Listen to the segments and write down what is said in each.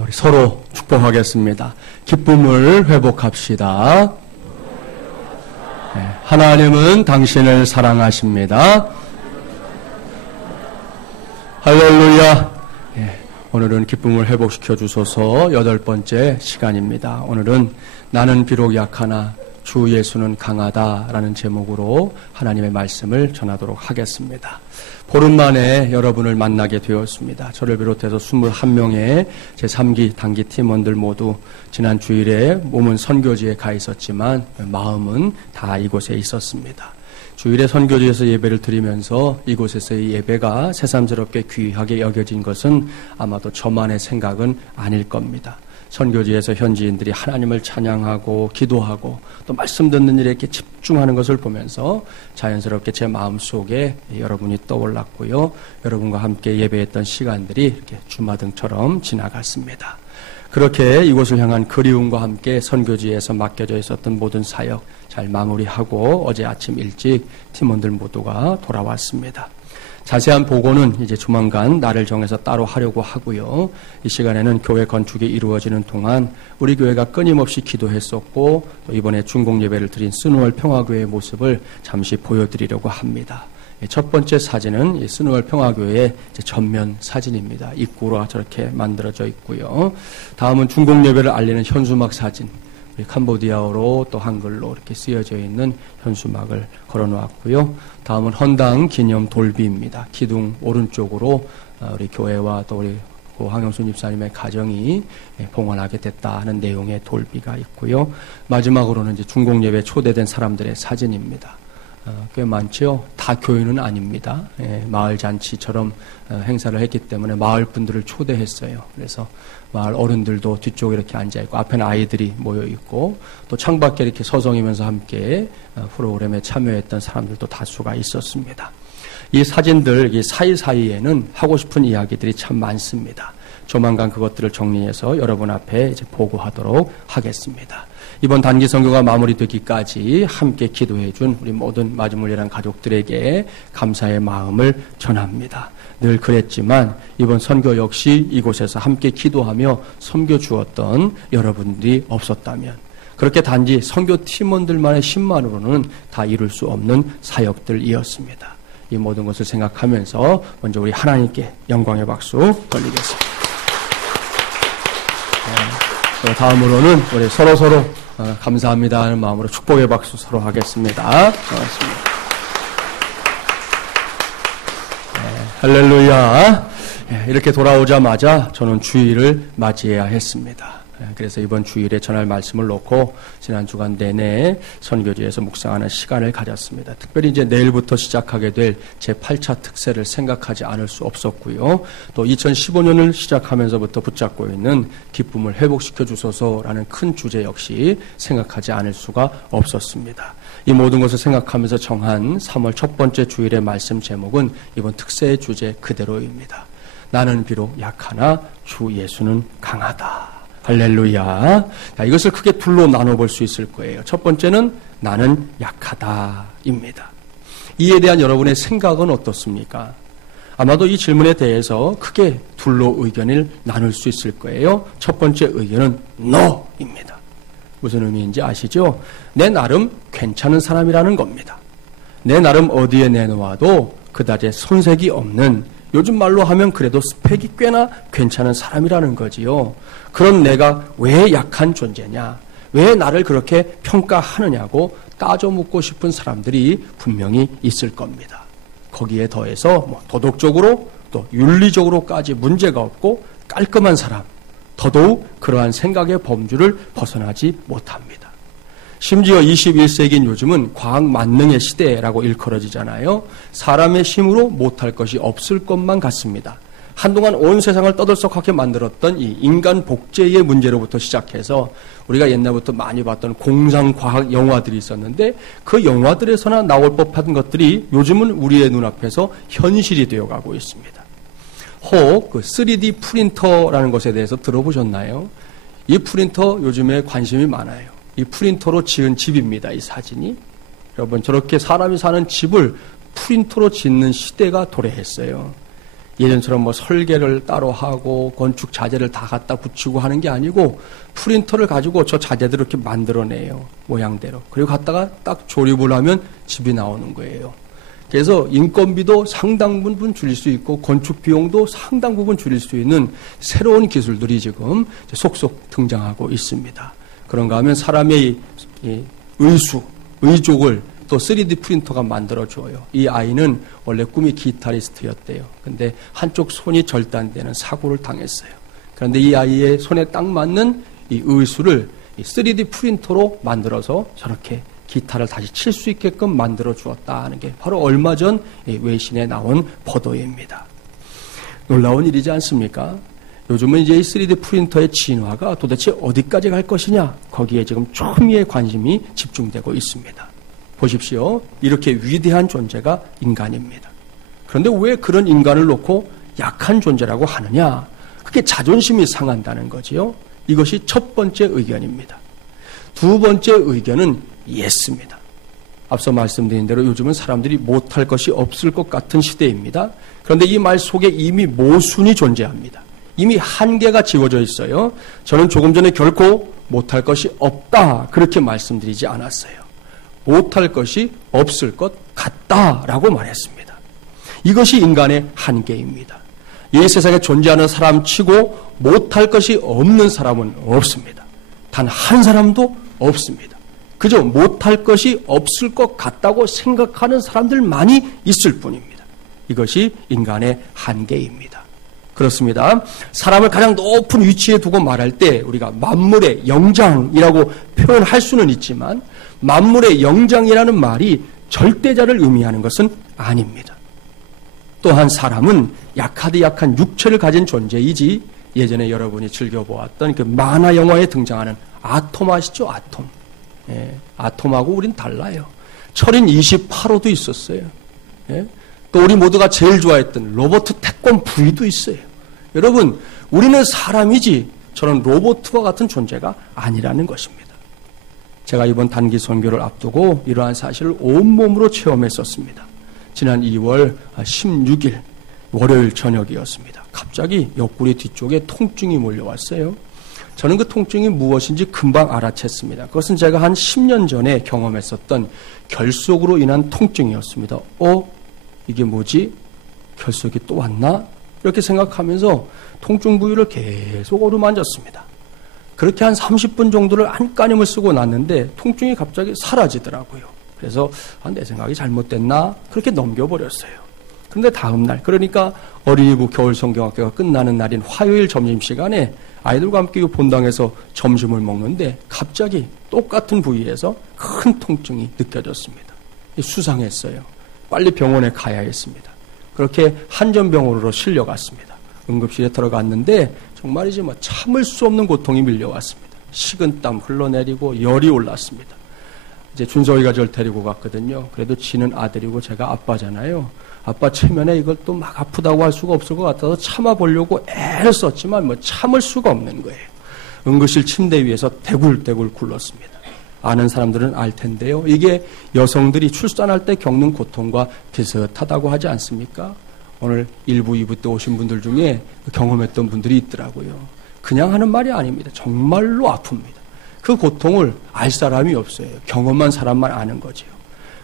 우리 서로 축복하겠습니다. 기쁨을 회복합시다. 하나님은 당신을 사랑하십니다. 할렐루야. 오늘은 기쁨을 회복시켜 주소서 8번째 시간입니다. 오늘은 나는 비록 약하나 주 예수는 강하다라는 제목으로 하나님의 말씀을 전하도록 하겠습니다. 보름 만에 여러분을 만나게 되었습니다. 저를 비롯해서 21명의 제3기 단기 팀원들 모두 지난 주일에 몸은 선교지에 가 있었지만 마음은 다 이곳에 있었습니다. 주일에 선교지에서 예배를 드리면서 이곳에서의 예배가 새삼스럽게 귀하게 여겨진 것은 아마도 저만의 생각은 아닐 겁니다. 선교지에서 현지인들이 하나님을 찬양하고 기도하고 또 말씀 듣는 일에 이렇게 집중하는 것을 보면서 자연스럽게 제 마음속에 여러분이 떠올랐고요. 여러분과 함께 예배했던 시간들이 이렇게 주마등처럼 지나갔습니다. 그렇게 이곳을 향한 그리움과 함께 선교지에서 맡겨져 있었던 모든 사역 잘 마무리하고 어제 아침 일찍 팀원들 모두가 돌아왔습니다. 자세한 보고는 이제 조만간 날을 정해서 따로 하려고 하고요. 이 시간에는 교회 건축이 이루어지는 동안 우리 교회가 끊임없이 기도했었고 또 이번에 중공 예배를 드린 스누월 평화교회의 모습을 잠시 보여드리려고 합니다. 첫 번째 사진은 스누월 평화교회의 전면 사진입니다. 입구가 저렇게 만들어져 있고요. 다음은 중공 예배를 알리는 현수막 사진. 캄보디아어로 또 한글로 이렇게 쓰여져 있는 현수막을 걸어놓았고요. 다음은 헌당 기념 돌비입니다. 기둥 오른쪽으로 우리 교회와 또 우리 황영순 집사님의 가정이 봉헌하게 됐다 하는 내용의 돌비가 있고요. 마지막으로는 이제 중공 예배 초대된 사람들의 사진입니다. 꽤 많죠. 다 교인은 아닙니다. 마을 잔치처럼 행사를 했기 때문에 마을 분들을 초대했어요. 그래서 마을 어른들도 뒤쪽에 이렇게 앉아있고 앞에는 아이들이 모여있고 또 창밖에 이렇게 서성이면서 함께 프로그램에 참여했던 사람들도 다수가 있었습니다. 이 사진들 이 사이사이에는 하고 싶은 이야기들이 참 많습니다. 조만간 그것들을 정리해서 여러분 앞에 이제 보고하도록 하겠습니다. 이번 단기 선교가 마무리되기까지 함께 기도해 준 우리 모든 마지못이라는 가족들에게 감사의 마음을 전합니다. 늘 그랬지만 이번 선교 역시 이곳에서 함께 기도하며 섬겨 주었던 여러분들이 없었다면 그렇게 단지 선교 팀원들만의 힘만으로는 다 이룰 수 없는 사역들이었습니다. 이 모든 것을 생각하면서 먼저 우리 하나님께 영광의 박수 돌리겠습니다. 다음으로는 우리 서로 감사합니다 하는 마음으로 축복의 박수 서로 하겠습니다. 고맙습니다. 할렐루야. 이렇게 돌아오자마자 저는 주일을 맞이해야 했습니다. 그래서 이번 주일에 전할 말씀을 놓고 지난 주간 내내 선교지에서 묵상하는 시간을 가졌습니다. 특별히 이제 내일부터 시작하게 될 제8차 특세를 생각하지 않을 수 없었고요. 또 2015년을 시작하면서부터 붙잡고 있는 기쁨을 회복시켜 주소서라는 큰 주제 역시 생각하지 않을 수가 없었습니다. 이 모든 것을 생각하면서 정한 3월 첫 번째 주일의 말씀 제목은 이번 특세의 주제 그대로입니다. 나는 비록 약하나 주 예수는 강하다. 할렐루야. 자, 이것을 크게 둘로 나눠볼 수 있을 거예요. 첫 번째는 나는 약하다입니다. 이에 대한 여러분의 생각은 어떻습니까? 아마도 이 질문에 대해서 크게 둘로 의견을 나눌 수 있을 거예요. 첫 번째 의견은 NO입니다. 무슨 의미인지 아시죠? 내 나름 괜찮은 사람이라는 겁니다. 내 나름 어디에 내놓아도 그다지 손색이 없는 요즘 말로 하면 그래도 스펙이 꽤나 괜찮은 사람이라는 거지요. 그런 내가 왜 약한 존재냐? 왜 나를 그렇게 평가하느냐고 따져 묻고 싶은 사람들이 분명히 있을 겁니다. 거기에 더해서 도덕적으로 또 윤리적으로까지 문제가 없고 깔끔한 사람, 더더욱 그러한 생각의 범주를 벗어나지 못합니다. 심지어 21세기인 요즘은 과학 만능의 시대라고 일컬어지잖아요. 사람의 힘으로 못할 것이 없을 것만 같습니다. 한동안 온 세상을 떠들썩하게 만들었던 이 인간 복제의 문제로부터 시작해서 우리가 옛날부터 많이 봤던 공상과학 영화들이 있었는데 그 영화들에서나 나올 법한 것들이 요즘은 우리의 눈앞에서 현실이 되어가고 있습니다. 혹 그 3D 프린터라는 것에 대해서 들어보셨나요? 이 프린터 요즘에 관심이 많아요. 이 프린터로 지은 집입니다. 이 사진이. 여러분 저렇게 사람이 사는 집을 프린터로 짓는 시대가 도래했어요. 예전처럼 뭐 설계를 따로 하고 건축 자재를 다 갖다 붙이고 하는 게 아니고 프린터를 가지고 저 자재들을 이렇게 만들어내요. 모양대로. 그리고 갖다가 딱 조립을 하면 집이 나오는 거예요. 그래서 인건비도 상당 부분 줄일 수 있고 건축 비용도 상당 부분 줄일 수 있는 새로운 기술들이 지금 속속 등장하고 있습니다. 그런가 하면 사람의 의족을 또 3D 프린터가 만들어줘요. 이 아이는 원래 꿈이 기타리스트였대요. 근데 한쪽 손이 절단되는 사고를 당했어요. 그런데 이 아이의 손에 딱 맞는 이 의수를 3D 프린터로 만들어서 저렇게 기타를 다시 칠 수 있게끔 만들어 주었다는 게 바로 얼마 전 외신에 나온 보도입니다. 놀라운 일이지 않습니까? 요즘은 이제 이 3D 프린터의 진화가 도대체 어디까지 갈 것이냐, 거기에 지금 초미의 관심이 집중되고 있습니다. 보십시오. 이렇게 위대한 존재가 인간입니다. 그런데 왜 그런 인간을 놓고 약한 존재라고 하느냐? 그게 자존심이 상한다는 거지요. 이것이 첫 번째 의견입니다. 두 번째 의견은 예스입니다. 앞서 말씀드린 대로 요즘은 사람들이 못할 것이 없을 것 같은 시대입니다. 그런데 이 말 속에 이미 모순이 존재합니다. 이미 한계가 지워져 있어요. 저는 조금 전에 결코 못할 것이 없다 그렇게 말씀드리지 않았어요. 못할 것이 없을 것 같다라고 말했습니다. 이것이 인간의 한계입니다. 이 세상에 존재하는 사람 치고 못할 것이 없는 사람은 없습니다. 단 한 사람도 없습니다. 그저 못할 것이 없을 것 같다고 생각하는 사람들만이 있을 뿐입니다. 이것이 인간의 한계입니다. 그렇습니다. 사람을 가장 높은 위치에 두고 말할 때 우리가 만물의 영장이라고 표현할 수는 있지만 만물의 영장이라는 말이 절대자를 의미하는 것은 아닙니다. 또한 사람은 약하디 약한 육체를 가진 존재이지 예전에 여러분이 즐겨보았던 그 만화 영화에 등장하는 아톰 아시죠? 아톰. 예, 아톰하고 우린 달라요. 철인 28호도 있었어요. 예? 또 우리 모두가 제일 좋아했던 로버트 태권 V도 있어요. 여러분, 우리는 사람이지 저런 로봇과 같은 존재가 아니라는 것입니다. 제가 이번 단기 선교를 앞두고 이러한 사실을 온몸으로 체험했었습니다. 지난 2월 16일 월요일 저녁이었습니다. 갑자기 옆구리 뒤쪽에 통증이 몰려왔어요. 저는 그 통증이 무엇인지 금방 알아챘습니다. 그것은 제가 한 10년 전에 경험했었던 결석으로 인한 통증이었습니다. 이게 뭐지? 결석이 또 왔나? 이렇게 생각하면서 통증 부위를 계속 어루만졌습니다. 그렇게 한 30분 정도를 안간힘을 쓰고 났는데 통증이 갑자기 사라지더라고요. 그래서 내 생각이 잘못됐나? 그렇게 넘겨버렸어요. 그런데 다음 날, 그러니까 어린이부 겨울 성경학교가 끝나는 날인 화요일 점심시간에 아이들과 함께 본당에서 점심을 먹는데 갑자기 똑같은 부위에서 큰 통증이 느껴졌습니다. 수상했어요. 빨리 병원에 가야 했습니다. 그렇게 한전병원으로 실려갔습니다. 응급실에 들어갔는데 정말이지 참을 수 없는 고통이 밀려왔습니다. 식은땀 흘러내리고 열이 올랐습니다. 이제 준서이가 저를 데리고 갔거든요. 그래도 지는 아들이고 제가 아빠잖아요. 아빠 체면에 이걸 또 막 아프다고 할 수가 없을 것 같아서 참아보려고 애를 썼지만 참을 수가 없는 거예요. 응급실 침대 위에서 대굴대굴 굴렀습니다. 아는 사람들은 알 텐데요. 이게 여성들이 출산할 때 겪는 고통과 비슷하다고 하지 않습니까? 오늘 1부, 2부 때 오신 분들 중에 경험했던 분들이 있더라고요. 그냥 하는 말이 아닙니다. 정말로 아픕니다. 그 고통을 알 사람이 없어요. 경험한 사람만 아는 거죠.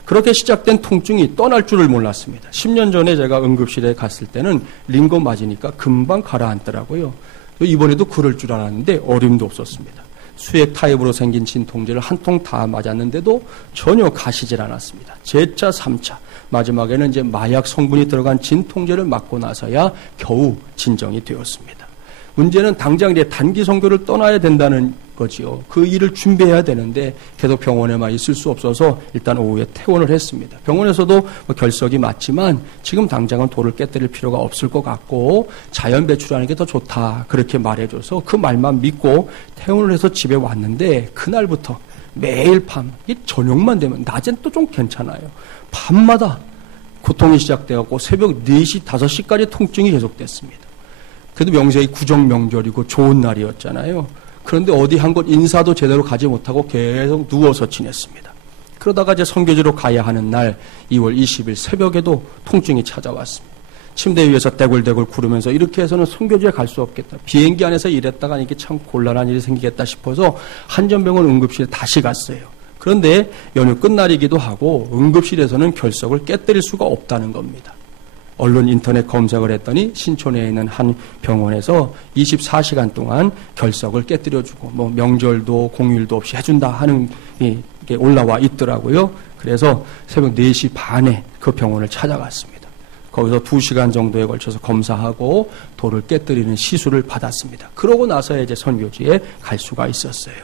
그렇게 시작된 통증이 떠날 줄을 몰랐습니다. 10년 전에 제가 응급실에 갔을 때는 링거 맞으니까 금방 가라앉더라고요. 이번에도 그럴 줄 알았는데 어림도 없었습니다. 수액 타입으로 생긴 진통제를 한 통 다 맞았는데도 전혀 가시질 않았습니다. 제차, 3차. 마지막에는 이제 마약 성분이 들어간 진통제를 맞고 나서야 겨우 진정이 되었습니다. 문제는 당장 이제 단기 선교를 떠나야 된다는 거지요. 그 일을 준비해야 되는데 계속 병원에만 있을 수 없어서 일단 오후에 퇴원을 했습니다. 병원에서도 결석이 맞지만 지금 당장은 돌을 깨뜨릴 필요가 없을 것 같고 자연 배출하는 게 더 좋다 그렇게 말해줘서 그 말만 믿고 퇴원을 해서 집에 왔는데 그날부터 매일 밤 저녁만 되면 낮엔 또 좀 괜찮아요. 밤마다 고통이 시작돼갖고 새벽 4시, 5시까지 통증이 계속됐습니다. 그래도 명색이 구정 명절이고 좋은 날이었잖아요. 그런데 어디 한 곳 인사도 제대로 가지 못하고 계속 누워서 지냈습니다. 그러다가 이제 선교지로 가야 하는 날 2월 20일 새벽에도 통증이 찾아왔습니다. 침대 위에서 떼굴떼굴 구르면서 이렇게 해서는 선교지에 갈 수 없겠다. 비행기 안에서 일했다가 이게 참 곤란한 일이 생기겠다 싶어서 한전병원 응급실에 다시 갔어요. 그런데 연휴 끝날이기도 하고 응급실에서는 결석을 깨뜨릴 수가 없다는 겁니다. 언론 인터넷 검색을 했더니 신촌에 있는 한 병원에서 24시간 동안 결석을 깨뜨려주고 뭐 명절도 공휴일도 없이 해준다 하는 게 올라와 있더라고요. 그래서 새벽 4시 반에 그 병원을 찾아갔습니다. 거기서 2시간 정도에 걸쳐서 검사하고 돌을 깨뜨리는 시술을 받았습니다. 그러고 나서 이제 선교지에 갈 수가 있었어요.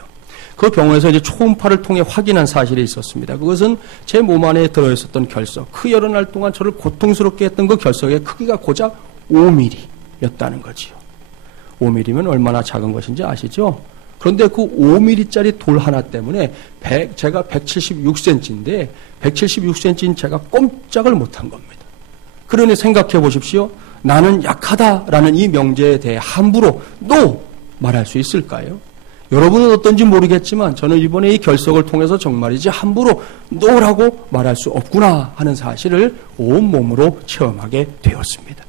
그 병원에서 이제 초음파를 통해 확인한 사실이 있었습니다. 그것은 제 몸 안에 들어있었던 결석, 그 여러 날 동안 저를 고통스럽게 했던 그 결석의 크기가 고작 5mm였다는 거지요. 5mm면 얼마나 작은 것인지 아시죠? 그런데 그 5mm짜리 돌 하나 때문에 제가 176cm인데 176cm인 제가 꼼짝을 못한 겁니다. 그러니 생각해 보십시오. 나는 약하다라는 이 명제에 대해 함부로 NO 말할 수 있을까요? 여러분은 어떤지 모르겠지만 저는 이번에 이 결석을 통해서 정말이지 함부로 NO라고 말할 수 없구나 하는 사실을 온몸으로 체험하게 되었습니다.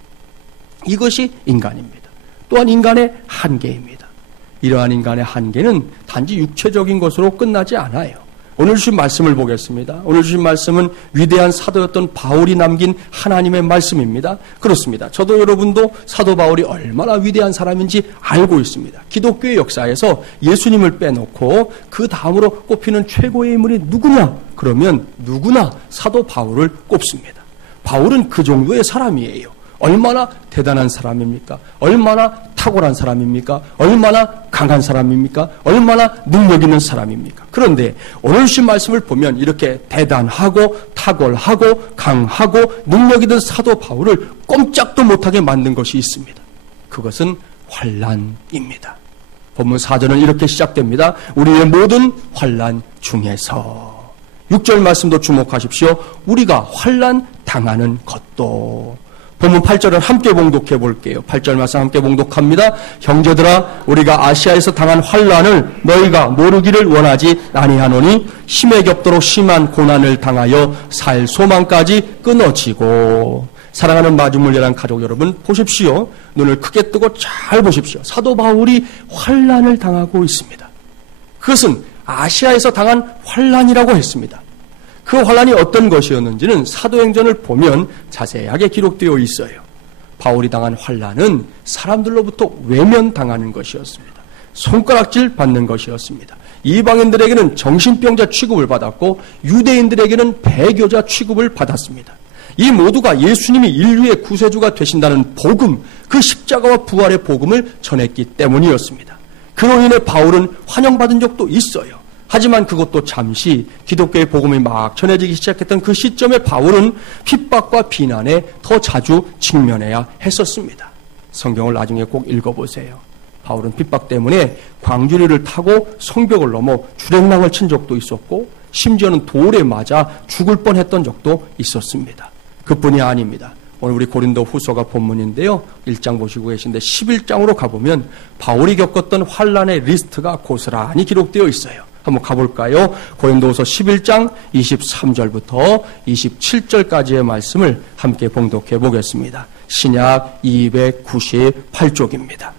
이것이 인간입니다. 또한 인간의 한계입니다. 이러한 인간의 한계는 단지 육체적인 것으로 끝나지 않아요. 오늘 주신 말씀을 보겠습니다. 오늘 주신 말씀은 위대한 사도였던 바울이 남긴 하나님의 말씀입니다. 그렇습니다. 저도 여러분도 사도 바울이 얼마나 위대한 사람인지 알고 있습니다. 기독교의 역사에서 예수님을 빼놓고 그 다음으로 꼽히는 최고의 인물이 누구냐? 그러면 누구나 사도 바울을 꼽습니다. 바울은 그 정도의 사람이에요. 얼마나 대단한 사람입니까? 얼마나 탁월한 사람입니까? 얼마나 강한 사람입니까? 얼마나 능력 있는 사람입니까? 그런데 오늘 주신 말씀을 보면 이렇게 대단하고 탁월하고 강하고 능력 있는 사도 바울을 꼼짝도 못하게 만든 것이 있습니다. 그것은 환난입니다. 본문 4절은 이렇게 시작됩니다. 우리의 모든 환난 중에서 6절 말씀도 주목하십시오. 우리가 환난 당하는 것도. 본문 8절을 함께 봉독해 볼게요. 8절 말씀 함께 봉독합니다. 형제들아 우리가 아시아에서 당한 환난을 너희가 모르기를 원하지 아니하노니 힘에 겹도록 심한 고난을 당하여 살 소망까지 끊어지고. 사랑하는 마중물려란 가족 여러분 보십시오. 눈을 크게 뜨고 잘 보십시오. 사도 바울이 환난을 당하고 있습니다. 그것은 아시아에서 당한 환난이라고 했습니다. 그 환난이 어떤 것이었는지는 사도행전을 보면 자세하게 기록되어 있어요. 바울이 당한 환난은 사람들로부터 외면당하는 것이었습니다. 손가락질 받는 것이었습니다. 이방인들에게는 정신병자 취급을 받았고 유대인들에게는 배교자 취급을 받았습니다. 이 모두가 예수님이 인류의 구세주가 되신다는 복음, 그 십자가와 부활의 복음을 전했기 때문이었습니다. 그로 인해 바울은 환영받은 적도 있어요. 하지만 그것도 잠시 기독교의 복음이 막 전해지기 시작했던 그 시점에 바울은 핍박과 비난에 더 자주 직면해야 했었습니다. 성경을 나중에 꼭 읽어보세요. 바울은 핍박 때문에 광주리를 타고 성벽을 넘어 주랭랑을 친 적도 있었고 심지어는 돌에 맞아 죽을 뻔했던 적도 있었습니다. 그뿐이 아닙니다. 오늘 우리 고린도 후서가 본문인데요. 1장 보시고 계신데 11장으로 가보면 바울이 겪었던 환난의 리스트가 고스란히 기록되어 있어요. 한번 가볼까요? 고린도후서 11장 23절부터 27절까지의 말씀을 함께 봉독해 보겠습니다. 신약 298쪽입니다.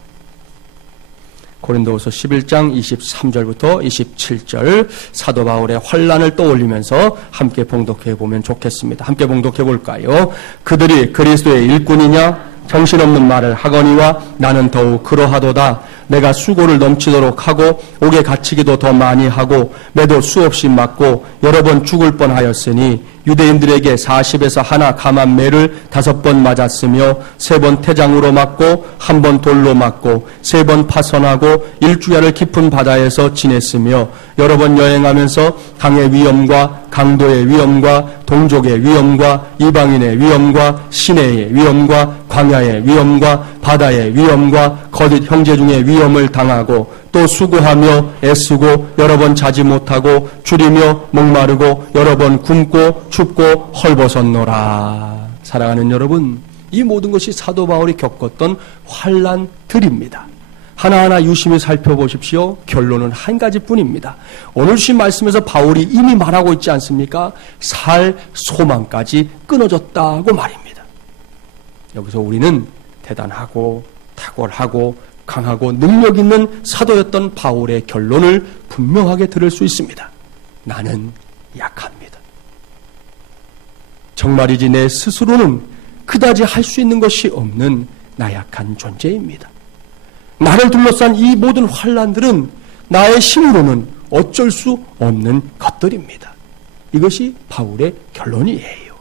고린도후서 11장 23절부터 27절 사도 바울의 환난을 떠올리면서 함께 봉독해 보면 좋겠습니다. 함께 봉독해 볼까요? 그들이 그리스도의 일꾼이냐? 정신없는 말을 하거니와 나는 더욱 그러하도다. 내가 수고를 넘치도록 하고 옥에 갇히기도 더 많이 하고 매도 수없이 맞고 여러 번 죽을 뻔하였으니 유대인들에게 40에서 하나 감한 매를 5번 맞았으며 3번 태장으로 맞고 1번 돌로 맞고 3번 파선하고 일주야를 깊은 바다에서 지냈으며 여러 번 여행하면서 강의 위험과 강도의 위험과 동족의 위험과 이방인의 위험과 시내의 위험과 광야의 위험과 바다의 위험과 거짓 형제 중의 위험을 당하고 또 수고하며 애쓰고 여러 번 자지 못하고 줄이며 목마르고 여러 번 굶고 춥고 헐벗었노라. 사랑하는 여러분, 이 모든 것이 사도 바울이 겪었던 환난들입니다. 하나하나 유심히 살펴보십시오. 결론은 한 가지뿐입니다. 오늘 주신 말씀에서 바울이 이미 말하고 있지 않습니까? 살 소망까지 끊어졌다고 말입니다. 여기서 우리는 대단하고 탁월하고 강하고 능력 있는 사도였던 바울의 결론을 분명하게 들을 수 있습니다. 나는 약합니다. 정말이지 내 스스로는 그다지 할 수 있는 것이 없는 나약한 존재입니다. 나를 둘러싼 이 모든 환난들은 나의 힘으로는 어쩔 수 없는 것들입니다. 이것이 바울의 결론이에요.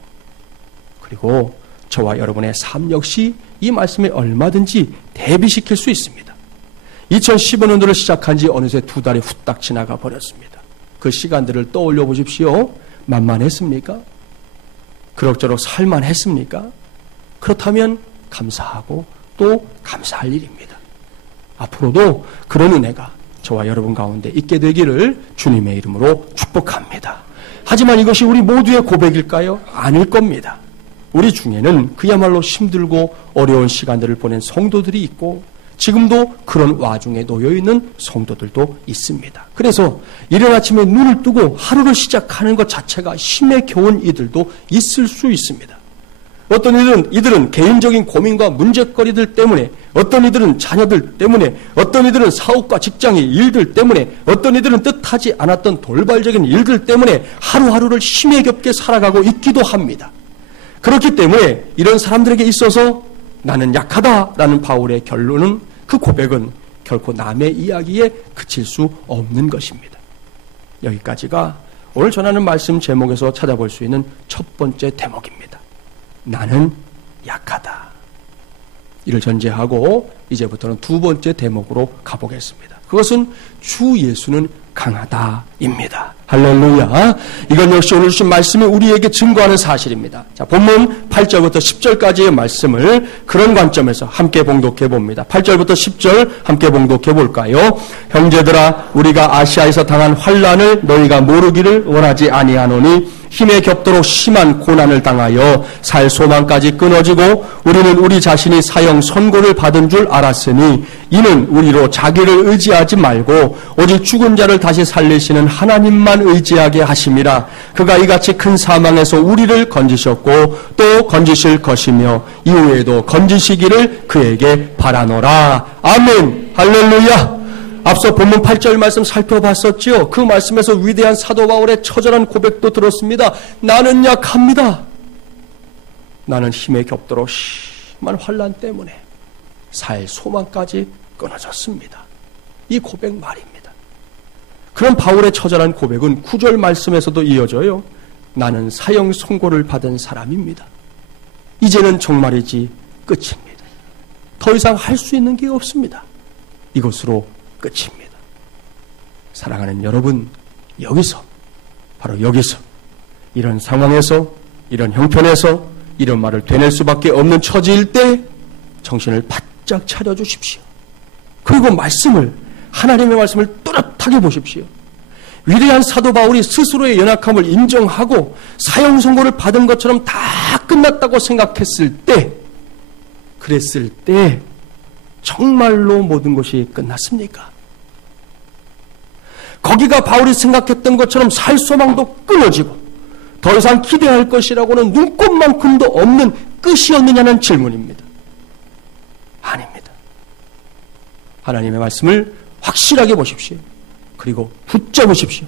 그리고 저와 여러분의 삶 역시 이 말씀에 얼마든지 대비시킬 수 있습니다. 2015년도를 시작한 지 어느새 2달이 후딱 지나가 버렸습니다. 그 시간들을 떠올려 보십시오. 만만했습니까? 그럭저럭 살만했습니까? 그렇다면 감사하고 또 감사할 일입니다. 앞으로도 그런 은혜가 저와 여러분 가운데 있게 되기를 주님의 이름으로 축복합니다. 하지만 이것이 우리 모두의 고백일까요? 아닐 겁니다. 우리 중에는 그야말로 힘들고 어려운 시간들을 보낸 성도들이 있고 지금도 그런 와중에 놓여있는 성도들도 있습니다. 그래서 이른 아침에 눈을 뜨고 하루를 시작하는 것 자체가 힘에 겨운 이들도 있을 수 있습니다. 어떤 이들은 개인적인 고민과 문제거리들 때문에, 어떤 이들은 자녀들 때문에, 어떤 이들은 사업과 직장의 일들 때문에, 어떤 이들은 뜻하지 않았던 돌발적인 일들 때문에 하루하루를 힘에 겹게 살아가고 있기도 합니다. 그렇기 때문에 이런 사람들에게 있어서 나는 약하다라는 바울의 결론은, 그 고백은 결코 남의 이야기에 그칠 수 없는 것입니다. 여기까지가 오늘 전하는 말씀 제목에서 찾아볼 수 있는 첫 번째 대목입니다. 나는 약하다. 이를 전제하고 이제부터는 두 번째 대목으로 가보겠습니다. 그것은 주 예수는 강하다입니다. 할렐루야. 이건 역시 오늘 주신 말씀이 우리에게 증거하는 사실입니다. 자, 본문 8절부터 10절까지의 말씀을 그런 관점에서 함께 봉독해 봅니다. 8절부터 10절 함께 봉독해 볼까요? 형제들아, 우리가 아시아에서 당한 환난을 너희가 모르기를 원하지 아니하노니 힘에 겹도록 심한 고난을 당하여 살 소망까지 끊어지고 우리는 우리 자신이 사형 선고를 받은 줄 알았으니 이는 우리로 자기를 의지하지 말고 오직 죽은 자를 다시 살리시는 하나님만 의지하게 하심이라. 그가 이같이 큰 사망에서 우리를 건지셨고 또 건지실 것이며 이후에도 건지시기를 그에게 바라노라. 아멘. 할렐루야. 앞서 본문 8절 말씀 살펴봤었죠. 그 말씀에서 위대한 사도 바울의 처절한 고백도 들었습니다. 나는 약합니다. 나는 힘에 겹도록 심한 환난 때문에 살 소망까지 끊어졌습니다. 이 고백 말입니다. 그런 바울의 처절한 고백은 9절 말씀에서도 이어져요. 나는 사형 선고를 받은 사람입니다. 이제는 정말이지 끝입니다. 더 이상 할 수 있는 게 없습니다. 이것으로 끝입니다. 사랑하는 여러분, 여기서, 바로 여기서, 이런 상황에서, 이런 형편에서 이런 말을 되낼 수밖에 없는 처지일 때 정신을 바짝 차려주십시오. 그리고 하나님의 말씀을 또렷하게 보십시오. 위대한 사도 바울이 스스로의 연약함을 인정하고 사형 선고를 받은 것처럼 다 끝났다고 생각했을 때, 그랬을 때 정말로 모든 것이 끝났습니까? 거기가 바울이 생각했던 것처럼 살 소망도 끊어지고 더 이상 기대할 것이라고는 눈꼽만큼도 없는 끝이었느냐는 질문입니다. 아닙니다. 하나님의 말씀을 확실하게 보십시오. 그리고 붙잡으십시오.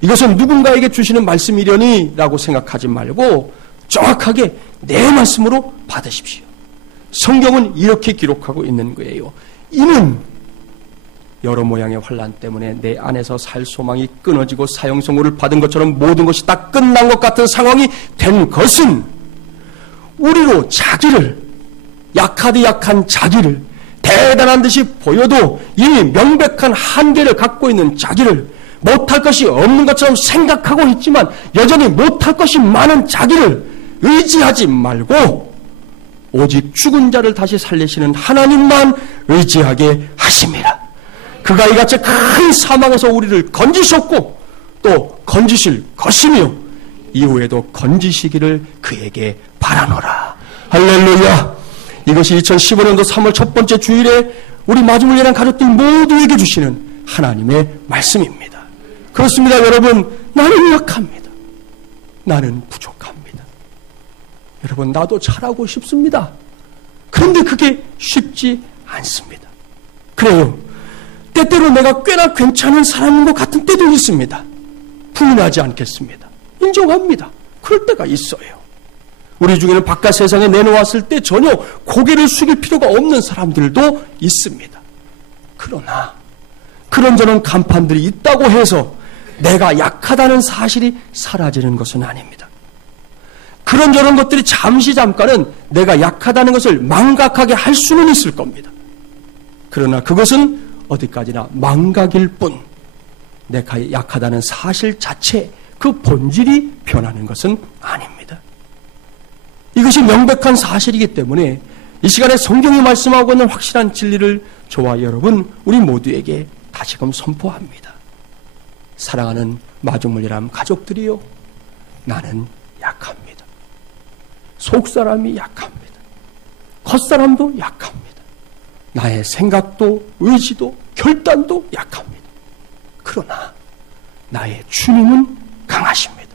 이것은 누군가에게 주시는 말씀이려니 라고 생각하지 말고 정확하게 내 말씀으로 받으십시오. 성경은 이렇게 기록하고 있는 거예요. 이는 여러 모양의 환난 때문에 내 안에서 살 소망이 끊어지고 사형 선고를 받은 것처럼 모든 것이 다 끝난 것 같은 상황이 된 것은 우리로 자기를, 약하디 약한 자기를, 대단한 듯이 보여도 이미 명백한 한계를 갖고 있는 자기를, 못할 것이 없는 것처럼 생각하고 있지만 여전히 못할 것이 많은 자기를 의지하지 말고 오직 죽은 자를 다시 살리시는 하나님만 의지하게 하심이라. 그가 이같이 큰 사망에서 우리를 건지셨고 또 건지실 것이며 이후에도 건지시기를 그에게 바라노라. 할렐루야. 이것이 2015년도 3월 첫 번째 주일에 우리 마중을 예난 가족들 모두에게 주시는 하나님의 말씀입니다. 그렇습니다. 여러분, 나는 약합니다. 나는 부족합니다. 여러분, 나도 잘하고 싶습니다. 그런데 그게 쉽지 않습니다. 그래요. 때때로 내가 꽤나 괜찮은 사람인 것 같은 때도 있습니다. 부인하지 않겠습니다. 인정합니다. 그럴 때가 있어요. 우리 중에는 바깥 세상에 내놓았을 때 전혀 고개를 숙일 필요가 없는 사람들도 있습니다. 그러나 그런저런 간판들이 있다고 해서 내가 약하다는 사실이 사라지는 것은 아닙니다. 그런저런 것들이 잠깐은 내가 약하다는 것을 망각하게 할 수는 있을 겁니다. 그러나 그것은 어디까지나 망각일 뿐 내가 약하다는 사실 자체 그 본질이 변하는 것은 아닙니다. 이것이 명백한 사실이기 때문에 이 시간에 성경이 말씀하고 있는 확실한 진리를 저와 여러분 우리 모두에게 다시금 선포합니다. 사랑하는 마중물이람 가족들이요, 나는 약합니다. 속사람이 약합니다. 겉사람도 약합니다. 나의 생각도 의지도 결단도 약합니다. 그러나 나의 주님은 강하십니다.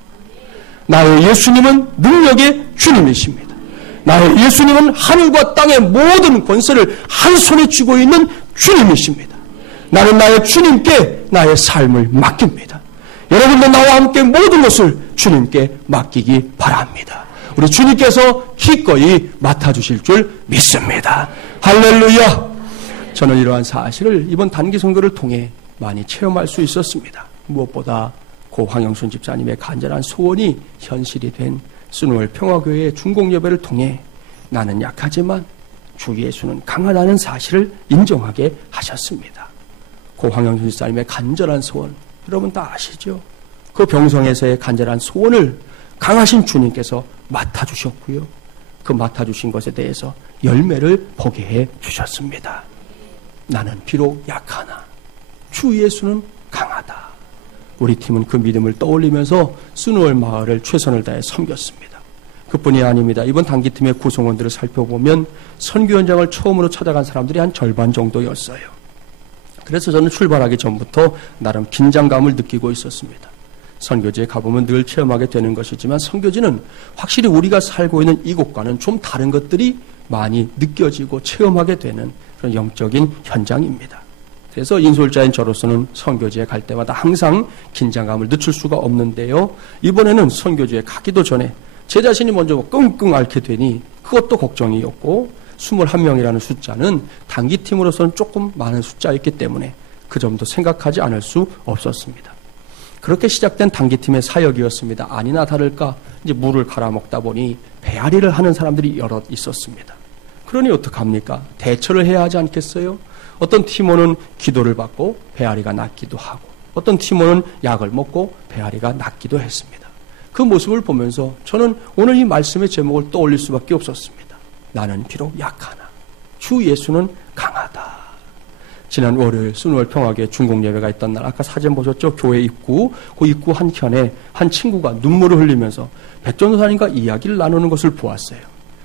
나의 예수님은 능력의 주님이십니다. 나의 예수님은 하늘과 땅의 모든 권세를 한 손에 쥐고 있는 주님이십니다. 나는 나의 주님께 나의 삶을 맡깁니다. 여러분도 나와 함께 모든 것을 주님께 맡기기 바랍니다. 우리 주님께서 기꺼이 맡아주실 줄 믿습니다. 할렐루야! 저는 이러한 사실을 이번 단기 선교를 통해 많이 체험할 수 있었습니다. 무엇보다 고 황영순 집사님의 간절한 소원이 현실이 된 순월 평화교회의 중공예배를 통해 나는 약하지만 주 예수는 강하다는 사실을 인정하게 하셨습니다. 고 황영순 집사님의 간절한 소원, 여러분 다 아시죠? 그 병성에서의 간절한 소원을 강하신 주님께서 맡아주셨고요. 그 맡아주신 것에 대해서 열매를 보게 해 주셨습니다. 나는 비록 약하나 주 예수는 강하다. 우리 팀은 그 믿음을 떠올리면서 순월 마을을 최선을 다해 섬겼습니다. 그뿐이 아닙니다. 이번 단기팀의 구성원들을 살펴보면 선교 현장을 처음으로 찾아간 사람들이 한 절반 정도였어요. 그래서 저는 출발하기 전부터 나름 긴장감을 느끼고 있었습니다. 선교지에 가보면 늘 체험하게 되는 것이지만 선교지는 확실히 우리가 살고 있는 이곳과는 좀 다른 것들이 많이 느껴지고 체험하게 되는 그런 영적인 현장입니다. 그래서 인솔자인 저로서는 선교지에 갈 때마다 항상 긴장감을 늦출 수가 없는데요. 이번에는 선교지에 가기도 전에 제 자신이 먼저 끙끙 앓게 되니 그것도 걱정이었고 21명이라는 숫자는 단기팀으로서는 조금 많은 숫자였기 때문에 그 점도 생각하지 않을 수 없었습니다. 그렇게 시작된 단기팀의 사역이었습니다. 아니나 다를까 이제 물을 갈아먹다 보니 배앓이를 하는 사람들이 여럿 있었습니다. 그러니 어떡합니까? 대처를 해야 하지 않겠어요? 어떤 팀원은 기도를 받고 배앓이가 낫기도 하고 어떤 팀원은 약을 먹고 배앓이가 낫기도 했습니다. 그 모습을 보면서 저는 오늘 이 말씀의 제목을 떠올릴 수밖에 없었습니다. 나는 비록 약하나 주 예수는 강하다. 지난 월요일 순월 평화교회 중공예배가 있던 날 아까 사진 보셨죠? 교회 입구 그 입구 한켠에 한 친구가 눈물을 흘리면서 백전도사님과 이야기를 나누는 것을 보았어요.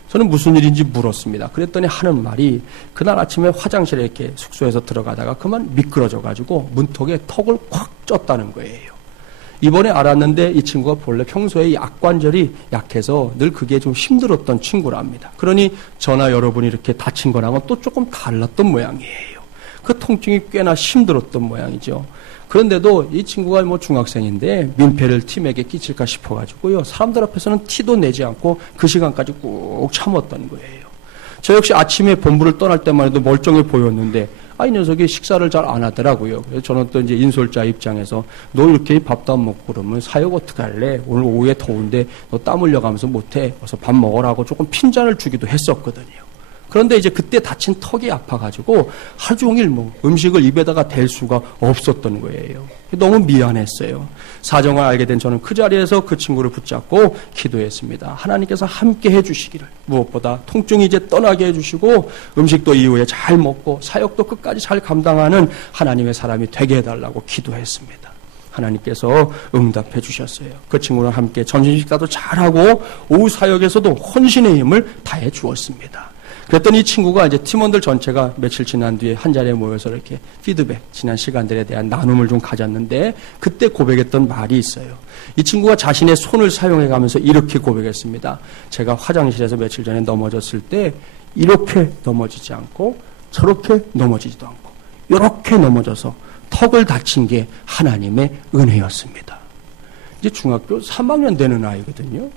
저는 무슨 일인지 물었습니다. 그랬더니 하는 말이 그날 아침에 화장실에 이렇게 숙소에서 들어가다가 그만 미끄러져가지고 문턱에 턱을 콱 쪘다는 거예요. 이번에 알았는데 이 친구가 본래 평소에 약관절이 약해서 늘 그게 좀 힘들었던 친구랍니다. 그러니 저나 여러분이 이렇게 다친 거랑은 또 조금 달랐던 모양이에요. 그 통증이 꽤나 힘들었던 모양이죠. 그런데도 이 친구가 뭐 중학생인데 민폐를 팀에게 끼칠까 싶어가지고요. 사람들 앞에서는 티도 내지 않고 그 시간까지 꾹 참았던 거예요. 저 역시 아침에 본부를 떠날 때만 해도 멀쩡해 보였는데 이 녀석이 식사를 잘 안 하더라고요. 그래서 저는 또 이제 인솔자 입장에서 너 이렇게 밥도 안 먹고 그러면 사역 어떻게 할래? 오늘 오후에 더운데 너 땀 흘려가면서 못해. 그래서 밥 먹으라고 조금 핀잔을 주기도 했었거든요. 그런데 이제 그때 다친 턱이 아파가지고 하루 종일 뭐 음식을 입에다가 댈 수가 없었던 거예요. 너무 미안했어요. 사정을 알게 된 저는 그 자리에서 그 친구를 붙잡고 기도했습니다. 하나님께서 함께 해주시기를, 무엇보다 통증이 이제 떠나게 해주시고 음식도 이후에 잘 먹고 사역도 끝까지 잘 감당하는 하나님의 사람이 되게 해달라고 기도했습니다. 하나님께서 응답해 주셨어요. 그 친구랑 함께 점심 식사도 잘하고 오후 사역에서도 헌신의 힘을 다해 주었습니다. 그랬더니 이 친구가 이제 팀원들 전체가 며칠 지난 뒤에 한 자리에 모여서 이렇게 피드백, 지난 시간들에 대한 나눔을 좀 가졌는데 그때 고백했던 말이 있어요. 이 친구가 자신의 손을 사용해 가면서 이렇게 고백했습니다. 제가 화장실에서 며칠 전에 넘어졌을 때 이렇게 넘어지지 않고 저렇게 넘어지지도 않고 이렇게 넘어져서 턱을 다친 게 하나님의 은혜였습니다. 이제 중학교 3학년 되는 아이거든요.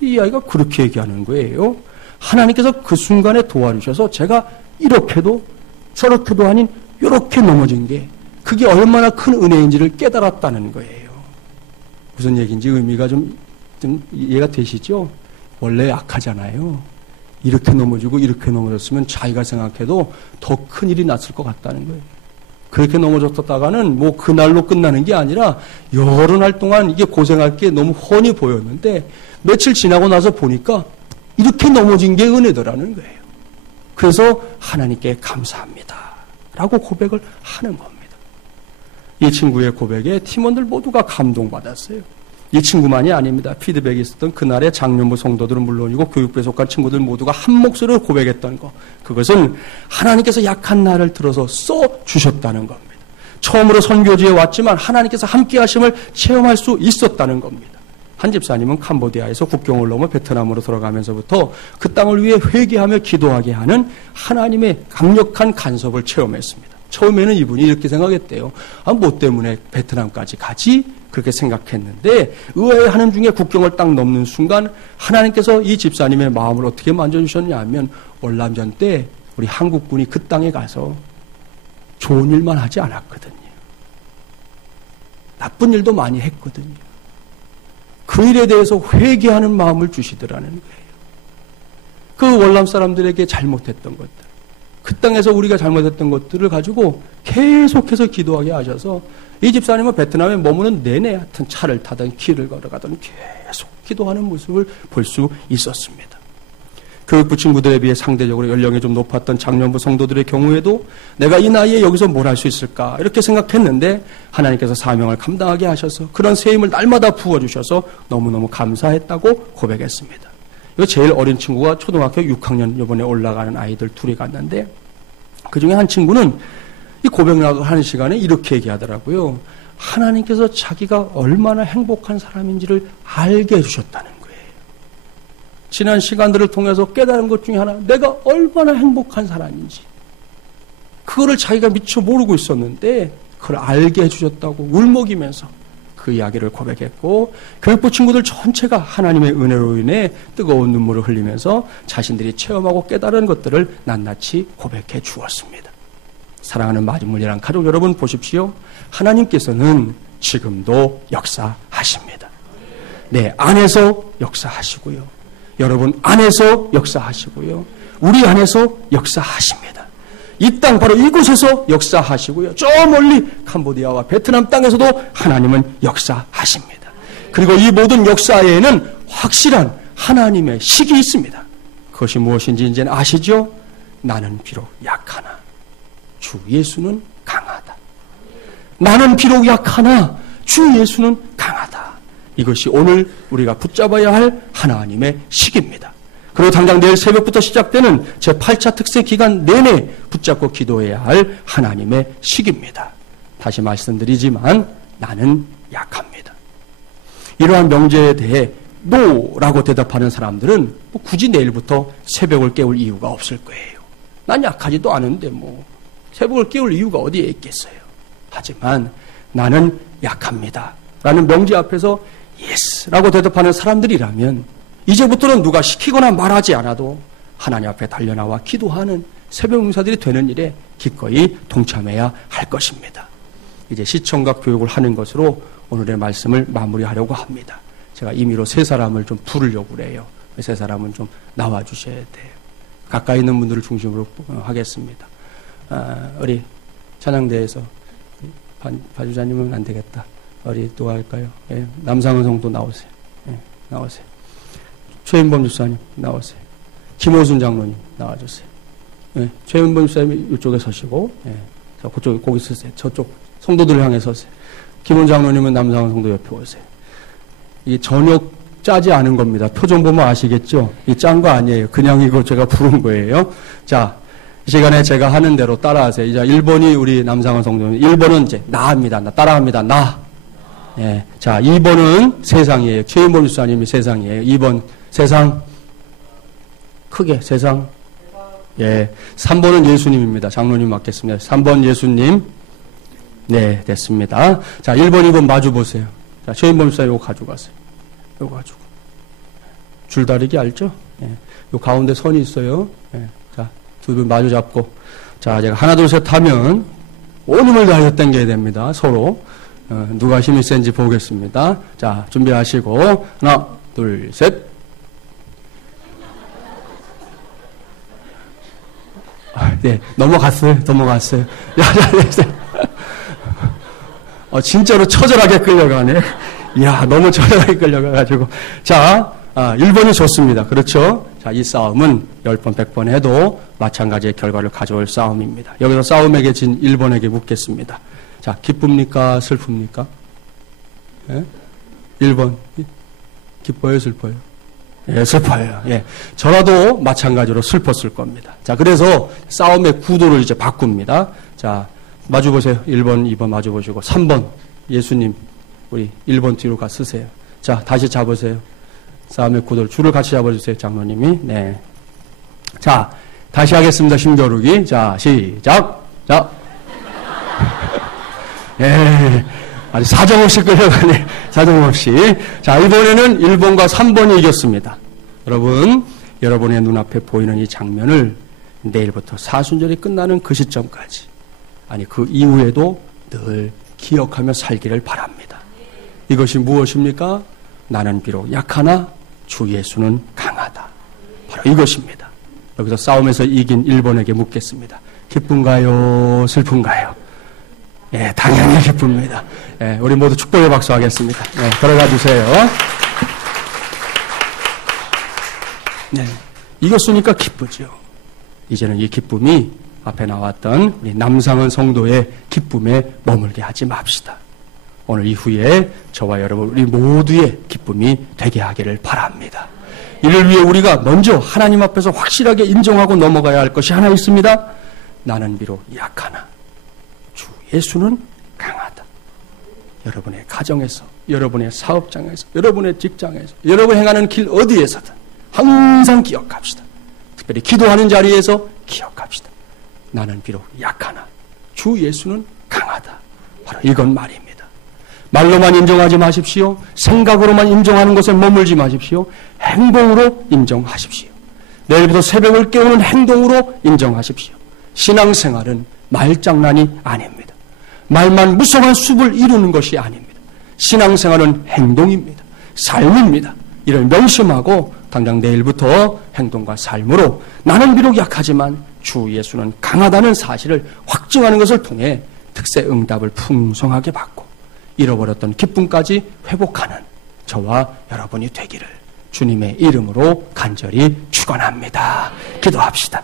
이 아이가 그렇게 얘기하는 거예요. 하나님께서 그 순간에 도와주셔서 제가 이렇게도 저렇게도 아닌 이렇게 넘어진 게 그게 얼마나 큰 은혜인지를 깨달았다는 거예요. 무슨 얘기인지 의미가 좀 이해가 되시죠? 원래 약하잖아요. 이렇게 넘어지고 이렇게 넘어졌으면 자기가 생각해도 더 큰 일이 났을 것 같다는 거예요. 그렇게 넘어졌다가는 뭐 그날로 끝나는 게 아니라 여러 날 동안 이게 고생할 게 너무 훤히 보였는데 며칠 지나고 나서 보니까 이렇게 넘어진 게 은혜더라는 거예요. 그래서 하나님께 감사합니다 라고 고백을 하는 겁니다. 이 친구의 고백에 팀원들 모두가 감동받았어요. 이 친구만이 아닙니다. 피드백이 있었던 그날의 장년부 성도들은 물론이고 교육부에 속한 친구들 모두가 한 목소리로 고백했던 것. 그것은 하나님께서 약한 나를 들어서 써주셨다는 겁니다. 처음으로 선교지에 왔지만 하나님께서 함께 하심을 체험할 수 있었다는 겁니다. 한 집사님은 캄보디아에서 국경을 넘어 베트남으로 돌아가면서부터 그 땅을 위해 회개하며 기도하게 하는 하나님의 강력한 간섭을 체험했습니다. 처음에는 이분이 이렇게 생각했대요. 뭐 때문에 베트남까지 가지? 그렇게 생각했는데 의아해 하는 중에 국경을 딱 넘는 순간 하나님께서 이 집사님의 마음을 어떻게 만져주셨냐 하면 월남전 때 우리 한국군이 그 땅에 가서 좋은 일만 하지 않았거든요. 나쁜 일도 많이 했거든요. 그 일에 대해서 회개하는 마음을 주시더라는 거예요. 그 월남 사람들에게 잘못했던 것들, 그 땅에서 우리가 잘못했던 것들을 가지고 계속해서 기도하게 하셔서 이 집사님은 베트남에 머무는 내내 하여튼 차를 타든 길을 걸어가든 계속 기도하는 모습을 볼 수 있었습니다. 교육부 친구들에 비해 상대적으로 연령이 좀 높았던 장년부 성도들의 경우에도 내가 이 나이에 여기서 뭘 할 수 있을까 이렇게 생각했는데 하나님께서 사명을 감당하게 하셔서 그런 새 힘을 날마다 부어주셔서 너무너무 감사했다고 고백했습니다. 이거 제일 어린 친구가 초등학교 6학년 이번에 올라가는 아이들 둘이 갔는데 그중에 한 친구는 이 고백을 하는 시간에 이렇게 얘기하더라고요. 하나님께서 자기가 얼마나 행복한 사람인지를 알게 해주셨다는 거예요. 지난 시간들을 통해서 깨달은 것 중에 하나, 내가 얼마나 행복한 사람인지. 그거를 자기가 미처 모르고 있었는데 그걸 알게 해주셨다고 울먹이면서 그 이야기를 고백했고 교육부 친구들 전체가 하나님의 은혜로 인해 뜨거운 눈물을 흘리면서 자신들이 체험하고 깨달은 것들을 낱낱이 고백해 주었습니다. 사랑하는 마지물이란 가족 여러분 보십시오. 하나님께서는 지금도 역사하십니다. 내 안에서 역사하시고요. 여러분 안에서 역사하시고요. 우리 안에서 역사하십니다. 이 땅 바로 이곳에서 역사하시고요. 저 멀리 캄보디아와 베트남 땅에서도 하나님은 역사하십니다. 그리고 이 모든 역사에는 확실한 하나님의 식이 있습니다. 그것이 무엇인지 이제는 아시죠? 나는 비록 약하나 주 예수는 강하다. 나는 비록 약하나 주 예수는 강하다. 이것이 오늘 우리가 붙잡아야 할 하나님의 식입니다. 그리고 당장 내일 새벽부터 시작되는 제8차 특세 기간 내내 붙잡고 기도해야 할 하나님의 식입니다. 다시 말씀드리지만 나는 약합니다. 이러한 명제에 대해 노라고 대답하는 사람들은 뭐 굳이 내일부터 새벽을 깨울 이유가 없을 거예요. 난 약하지도 않은데 뭐 새벽을 깨울 이유가 어디에 있겠어요. 하지만 나는 약합니다 라는 명제 앞에서 예스라고 대답하는 사람들이라면 이제부터는 누가 시키거나 말하지 않아도 하나님 앞에 달려나와 기도하는 새벽 용사들이 되는 일에 기꺼이 동참해야 할 것입니다. 이제 시청과 교육을 하는 것으로 오늘의 말씀을 마무리하려고 합니다. 제가 임의로 세 사람을 좀 부르려고 그래요. 세 사람은 좀 나와 주셔야 돼요. 가까이 있는 분들을 중심으로 하겠습니다. 우리 찬양대에서 바주자님은 안 되겠다. 우리 누가 할까요? 예, 남상은 성도 나오세요. 예, 나오세요. 최인범 집사님 나오세요. 김호순 장로님 나와주세요. 예, 최인범 집사님 이쪽에 서시고, 예, 그쪽에 거기 서세요. 저쪽 성도들을 향해 서세요. 김원 장로님은 남상은 성도 옆에 오세요. 이게 전혀 짜지 않은 겁니다. 표정 보면 아시겠죠? 이 짠 거 아니에요. 그냥 이거 제가 부른 거예요. 자, 이 시간에 제가 하는 대로 따라하세요. 이제 1번이 우리 남상은 성도님, 1번은 이제 나입니다. 나 따라합니다. 나. 예, 자, 2번은 세상이에요. 최인범 집사님이 세상이에요. 2번 세상 크게 세상 예. 3번은 예수님입니다. 장로님 맡겠습니다. 3번 예수님. 네, 됐습니다. 자, 1번, 2번 마주 보세요. 자, 최인범 목사 요거 가져가세요. 요거 가지고. 줄다리기 알죠? 예. 요 가운데 선이 있어요. 예. 자, 두 분 마주 잡고. 자, 제가 하나, 둘, 셋 하면 온 힘을 다해서 당겨야 됩니다. 서로. 누가 힘이 센지 보겠습니다. 자, 준비하시고. 하나, 둘, 셋. 네, 넘어갔어요. 진짜로 처절하게 끌려가네. 이야, 너무 처절하게 끌려가가지고. 자, 1번이 좋습니다. 그렇죠? 자, 이 싸움은 10번, 100번 해도 마찬가지의 결과를 가져올 싸움입니다. 여기서 싸움에게 진 1번에게 묻겠습니다. 자, 기쁩니까? 슬픕니까? 예? 1번. 기뻐요? 슬퍼요? 예, 슬퍼요. 예. 저라도 마찬가지로 슬펐을 겁니다. 자, 그래서 싸움의 구도를 이제 바꿉니다. 자, 마주 보세요. 1번, 2번 마주 보시고. 3번. 예수님, 우리 1번 뒤로 가 쓰세요. 자, 다시 잡으세요. 싸움의 구도를 줄을 같이 잡아주세요. 장로님이. 네. 자, 다시 하겠습니다. 힘겨루기. 자, 시작. 자. 예. 아니, 사정없이 끌려가네. 사정없이. 자, 이번에는 1번과 3번이 이겼습니다. 여러분, 여러분의 눈앞에 보이는 이 장면을 내일부터 사순절이 끝나는 그 시점까지, 아니, 그 이후에도 늘 기억하며 살기를 바랍니다. 이것이 무엇입니까? 나는 비록 약하나 주 예수는 강하다. 바로 이것입니다. 여기서 싸움에서 이긴 1번에게 묻겠습니다. 기쁜가요? 슬픈가요? 예, 당연히 기쁩니다. 예, 우리 모두 축복의 박수 하겠습니다. 예, 들어가 주세요. 네, 이겼으니까 기쁘죠. 이제는 이 기쁨이 앞에 나왔던 우리 남상은 성도의 기쁨에 머물게 하지 맙시다. 오늘 이후에 저와 여러분 우리 모두의 기쁨이 되게 하기를 바랍니다. 이를 위해 우리가 먼저 하나님 앞에서 확실하게 인정하고 넘어가야 할 것이 하나 있습니다. 나는 비록 약하나 주 예수는 강하다. 여러분의 가정에서, 여러분의 사업장에서, 여러분의 직장에서, 여러분 행하는 길 어디에서든 항상 기억합시다. 특별히 기도하는 자리에서 기억합시다. 나는 비록 약하나 주 예수는 강하다. 바로 이건 말입니다. 말로만 인정하지 마십시오. 생각으로만 인정하는 것에 머물지 마십시오. 행동으로 인정하십시오. 내일부터 새벽을 깨우는 행동으로 인정하십시오. 신앙생활은 말장난이 아닙니다. 말만 무성한 숲을 이루는 것이 아닙니다. 신앙생활은 행동입니다. 삶입니다. 이를 명심하고 당장 내일부터 행동과 삶으로 나는 비록 약하지만 주 예수는 강하다는 사실을 확증하는 것을 통해 특세 응답을 풍성하게 받고 잃어버렸던 기쁨까지 회복하는 저와 여러분이 되기를 주님의 이름으로 간절히 축원합니다. 기도합시다.